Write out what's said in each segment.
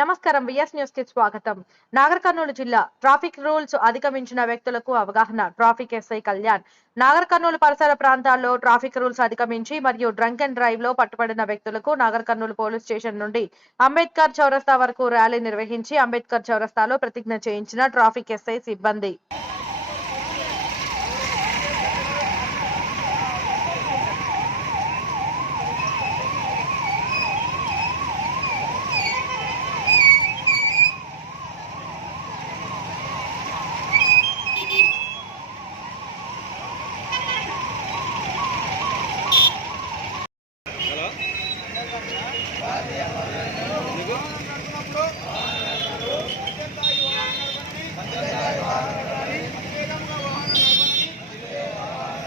నమస్కారం విఎస్ న్యూస్కి స్వాగతం. నాగర్ కర్నూలు జిల్లా ట్రాఫిక్ రూల్స్ అధిగమించిన వ్యక్తులకు అవగాహన ట్రాఫిక్ ఎస్ఐ కళ్యాణ్. నాగర్ కర్నూలు పరిసర ప్రాంతాల్లో ట్రాఫిక్ రూల్స్ అధిగమించి మరియు డ్రంక్ అండ్ డ్రైవ్లో పట్టుబడిన వ్యక్తులకు నాగర్ కర్నూలు పోలీస్ స్టేషన్ నుండి అంబేద్కర్ చౌరస్తా వరకు ర్యాలీ నిర్వహించి అంబేద్కర్ చౌరస్తాలో ప్రతిజ్ఞ చేయించిన ట్రాఫిక్ ఎస్ఐ సిబ్బంది.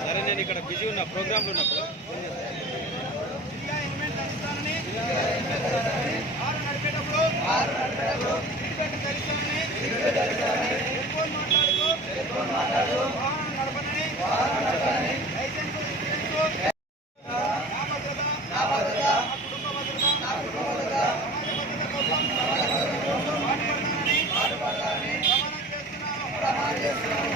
సరే నేను ఇక్కడ బిజీ ఉన్న ప్రోగ్రాంలు ఉన్నప్పుడు Yeah.